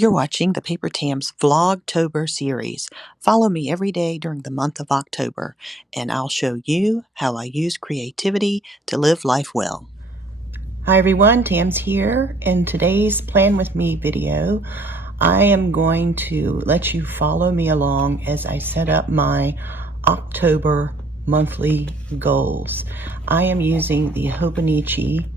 You're watching the Paper Tam's Vlogtober series. Follow me every day during the month of October, and I'll show you how I use creativity to live life well. Hi everyone, Tam's here. In today's Plan With Me video, I am going to let you follow me along as I set up my October monthly goals. I am using the Hobonichi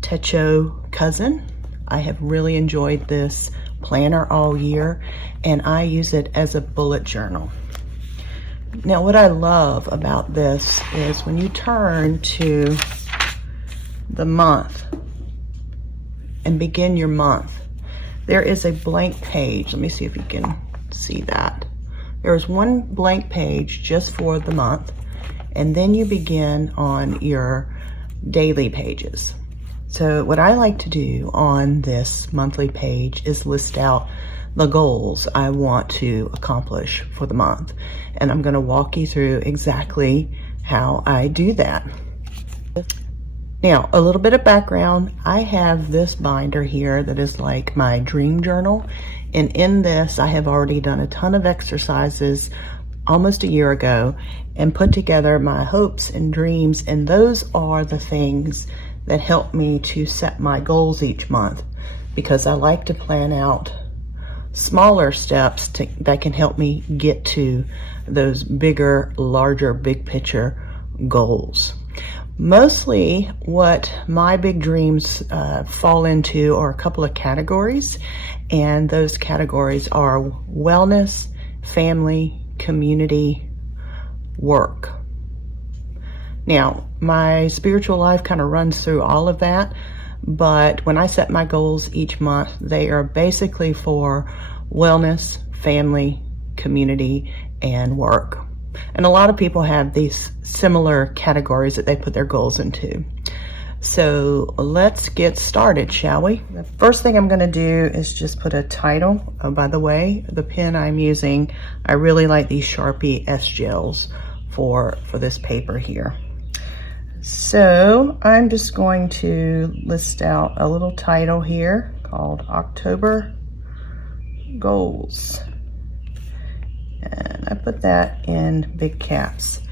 Techo Cousin. I have really enjoyed this planner all year, and I use it as a bullet journal. Now, what I love about this is when you turn to the month and begin your month, there is a blank page. Let me see if you can see that. There is one blank page just for the month, and then you begin on your daily pages. So what I like to do on this monthly page is list out the goals I want to accomplish for the month. And I'm going to walk you through exactly how I do that. Now, a little bit of background. I have this binder here that is like my dream journal. And in this, I have already done a ton of exercises almost a year ago and put together my hopes and dreams. And those are the things that help me to set my goals each month, because I like to plan out smaller steps that can help me get to those bigger, larger, big picture goals. Mostly what my big dreams fall into are a couple of categories, and those categories are wellness, family, community, work. Now, my spiritual life kind of runs through all of that, but when I set my goals each month, they are basically for wellness, family, community, and work. And a lot of people have these similar categories that they put their goals into. So let's get started, shall we? The first thing I'm going to do is just put a title. Oh, by the way, the pen I'm using, I really like these Sharpie S gels for this paper here. So I'm just going to list out a little title here called October Goals. And I put that in big caps.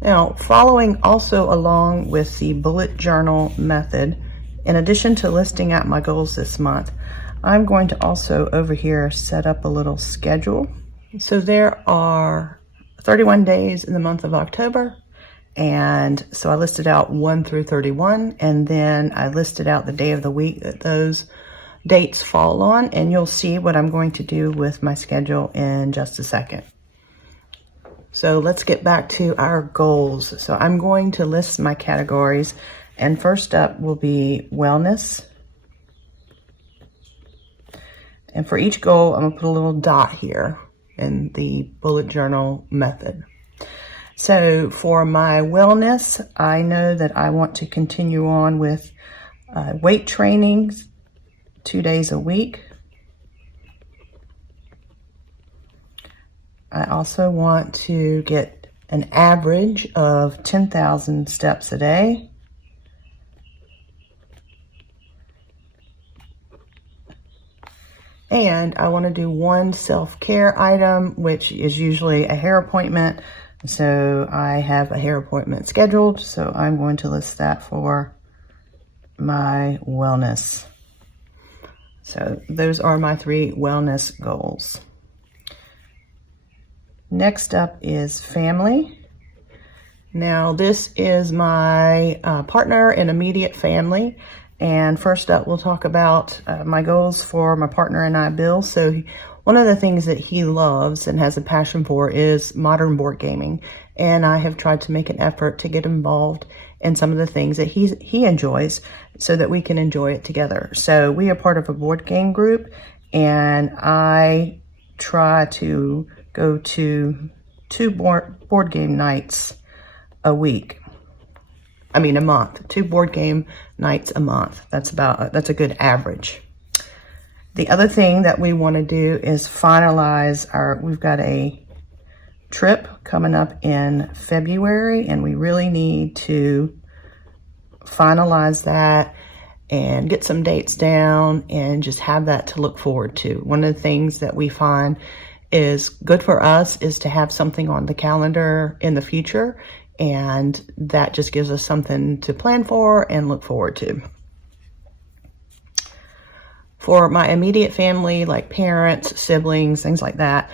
Now, following also along with the bullet journal method, in addition to listing out my goals this month, I'm going to also over here set up a little schedule. So there are 31 days in the month of October. And so I listed out 1 through 31, and then I listed out the day of the week that those dates fall on, and you'll see what I'm going to do with my schedule in just a second. So let's get back to our goals. So I'm going to list my categories, and first up will be wellness. And for each goal, I'm gonna put a little dot here in the bullet journal method. So for my wellness, I know that I want to continue on with weight training 2 days a week. I also want to get an average of 10,000 steps a day. And I want to do one self-care item, which is usually a hair appointment. So I have a hair appointment scheduled, so I'm going to list that for my wellness. So those are my 3 wellness goals. Next up is family. Now this is my partner and immediate family. And first up, we'll talk about my goals for my partner and I, Bill. So one of the things that he loves and has a passion for is modern board gaming. And I have tried to make an effort to get involved in some of the things that he enjoys so that we can enjoy it together. So we are part of a board game group, and I try to go to 2 board game nights a week. I mean, a month. 2 board game nights a month. That's a good average. The other thing that we want to do is finalize we've got a trip coming up in February, and we really need to finalize that and get some dates down and just have that to look forward to. One of the things that we find is good for us is to have something on the calendar in the future, and that just gives us something to plan for and look forward to. For my immediate family, like parents, siblings, things like that,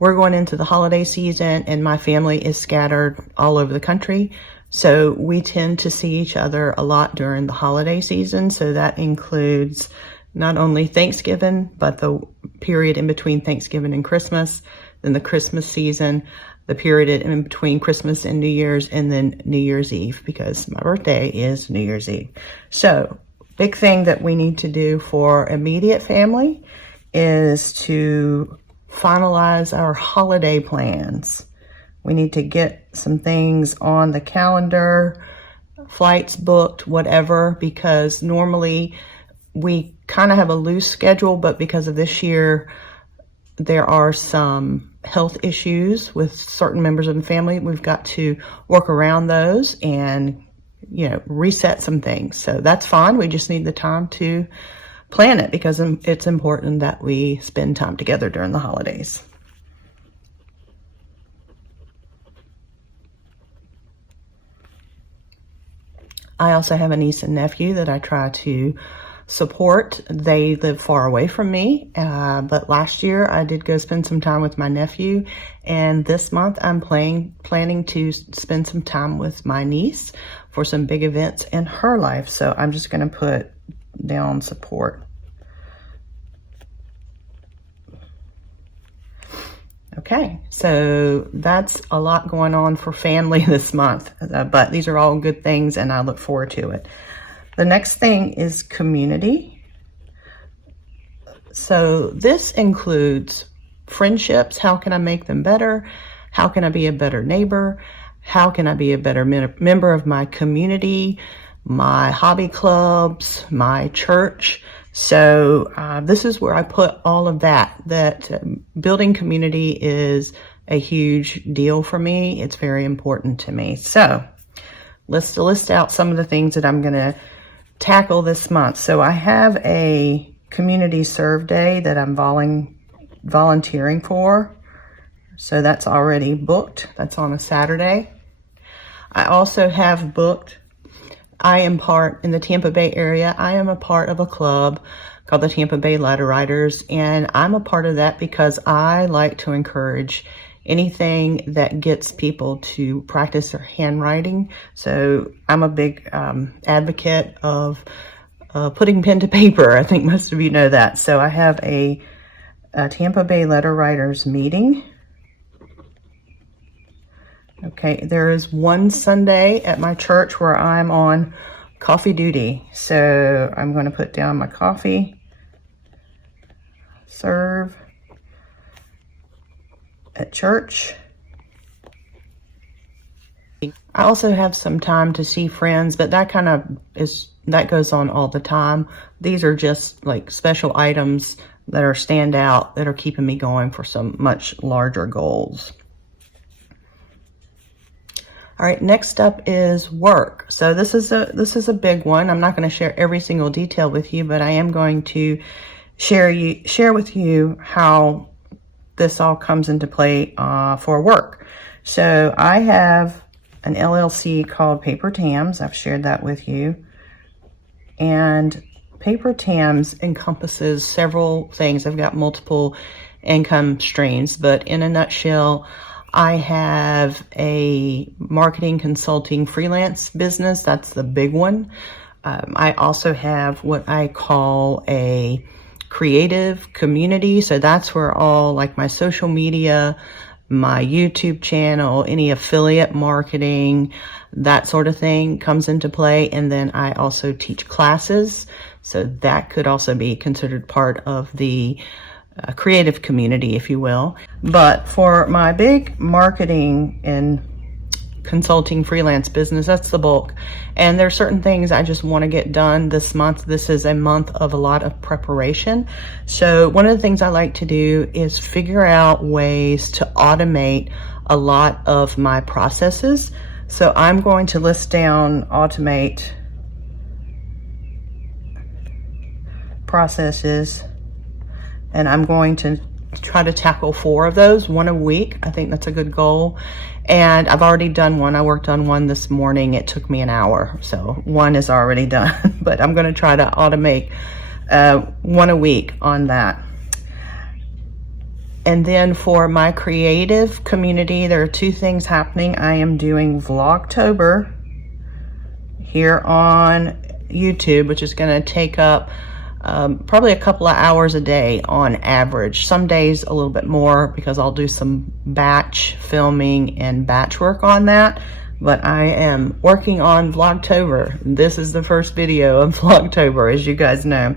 we're going into the holiday season and my family is scattered all over the country. So we tend to see each other a lot during the holiday season. So that includes not only Thanksgiving, but the period in between Thanksgiving and Christmas, then the Christmas season, the period in between Christmas and New Year's, and then New Year's Eve, because my birthday is New Year's Eve. So big thing that we need to do for immediate family is to finalize our holiday plans. We need to get some things on the calendar, flights booked, whatever, because normally we kind of have a loose schedule, but because of this year, there are some health issues with certain members of the family. We've got to work around those and reset some things. So that's fine. We just need the time to plan it because it's important that we spend time together during the holidays. I also have a niece and nephew that I try to support. They live far away from me, but last year I did go spend some time with my nephew, and this month I'm planning to spend some time with my niece for some big events in her life. So I'm just going to put down support. Okay, so that's a lot going on for family this month, but these are all good things and I look forward to it. The next thing is community. So this includes friendships. How can I make them better? How can I be a better neighbor? How can I be a better member of my community, my hobby clubs, my church? So this is where I put all of that building community is a huge deal for me. It's very important to me. So let's list out some of the things that I'm going to tackle this month. So I have a community serve day that I'm volunteering for. So that's already booked. That's on a Saturday. I also have booked, in the Tampa Bay area, I am a part of a club called the Tampa Bay Letter Writers, and I'm a part of that because I like to encourage anything that gets people to practice their handwriting. So I'm a big advocate of putting pen to paper. I think most of you know that. So I have a Tampa Bay Letter Writers meeting. Okay, there is one Sunday at my church where I'm on coffee duty. So I'm going to put down my coffee. Serve at church. I also have some time to see friends, but that goes on all the time. These are just like special items that are stand out that are keeping me going for some much larger goals. All right, next up is work. So this is a big one. I'm not going to share every single detail with you, but I am going to share with you how this all comes into play for work. So I have an LLC called Paper Tams. I've shared that with you. And Paper Tams encompasses several things. I've got multiple income streams, but in a nutshell, I have a marketing consulting freelance business. That's the big one. I also have what I call a creative community. So that's where all like my social media, my YouTube channel, any affiliate marketing, that sort of thing comes into play. And then I also teach classes. So that could also be considered part of the creative community, if you will. But for my big marketing and consulting freelance business, that's the bulk. And there are certain things I just want to get done this month. This is a month of a lot of preparation. So one of the things I like to do is figure out ways to automate a lot of my processes. So I'm going to list down automate processes, and I'm going to try to tackle 4 of those, 1 a week. I think that's a good goal. And I've already done one. I worked on one this morning. It took me an hour, so 1 is already done. But I'm going to try to automate 1 a week on that. And then for my creative community, there are 2 things happening. I am doing Vlogtober here on YouTube, which is going to take up probably a couple of hours a day on average. Some days a little bit more because I'll do some batch filming and batch work on that. But I am working on Vlogtober. This is the first video of Vlogtober, as you guys know.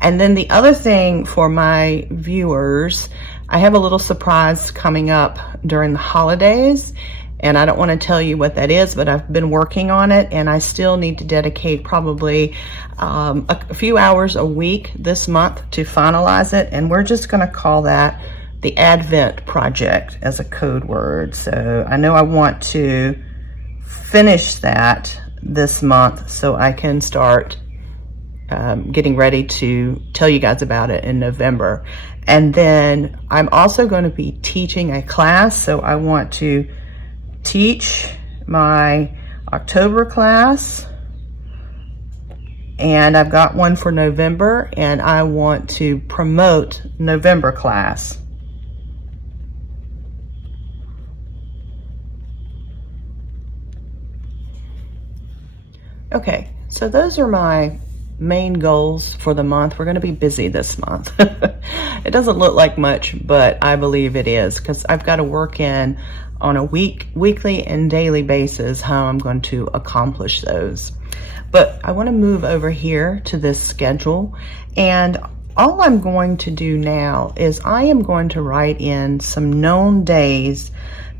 And then the other thing for my viewers, I have a little surprise coming up during the holidays. And I don't want to tell you what that is, but I've been working on it, and I still need to dedicate probably a few hours a week this month to finalize it. And we're just going to call that the Advent Project as a code word. So I know I want to finish that this month so I can start getting ready to tell you guys about it in November. And then I'm also going to be teaching a class, so I want to teach my October class, and I've got one for November, and I want to promote November class. Okay, so those are my main goals for the month. We're going to be busy this month. It doesn't look like much, but I believe it is, because I've got to work in on a weekly and daily basis how I'm going to accomplish those. But I want to move over here to this schedule, and all I'm going to do now is I am going to write in some known days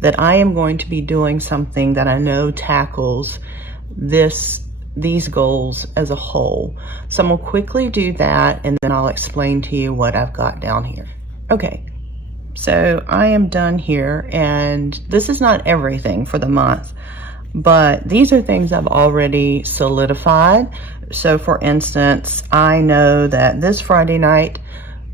that I am going to be doing something that I know tackles these goals as a whole. So I'm going to quickly do that, and then I'll explain to you what I've got down here. Okay, so I am done here, and this is not everything for the month, but these are things I've already solidified. So for instance, I know that this Friday night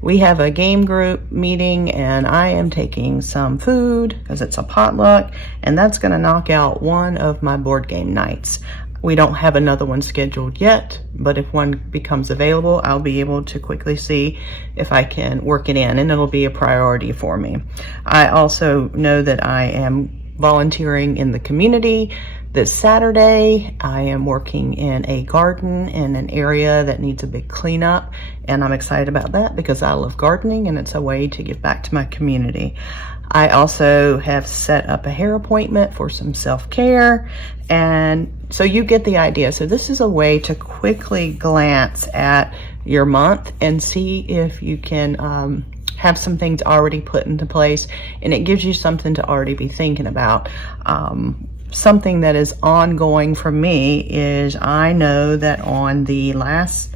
we have a game group meeting, and I am taking some food because it's a potluck, and that's going to knock out one of my board game nights. We don't have another one scheduled yet, but if one becomes available, I'll be able to quickly see if I can work it in, and it'll be a priority for me. I also know that I am volunteering in the community this Saturday. I am working in a garden in an area that needs a big cleanup, and I'm excited about that because I love gardening, and it's a way to give back to my community. I also have set up a hair appointment for some self-care, and so you get the idea. So this is a way to quickly glance at your month and see if you can have some things already put into place, and it gives you something to already be thinking about. Something that is ongoing for me is I know that on the last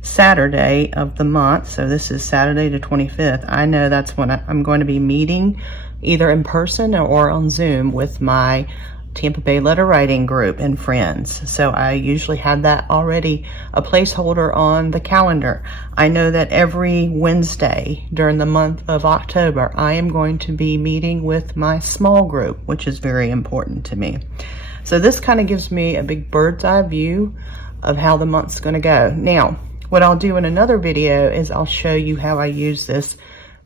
Saturday of the month, so this is Saturday the 25th, I know that's when I'm going to be meeting either in person or on Zoom with my Tampa Bay letter writing group and friends. So I usually have that already, a placeholder on the calendar. I know that every Wednesday during the month of October, I am going to be meeting with my small group, which is very important to me. So this kind of gives me a big bird's eye view of how the month's going to go. Now, what I'll do in another video is I'll show you how I use this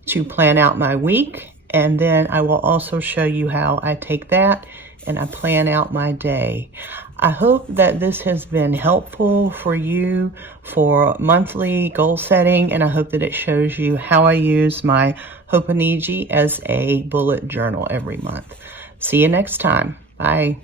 to plan out my week, and then I will also show you how I take that and I plan out my day. I hope that this has been helpful for you for monthly goal setting, and I hope that it shows you how I use my Hobonichi as a bullet journal every month. See you next time. Bye.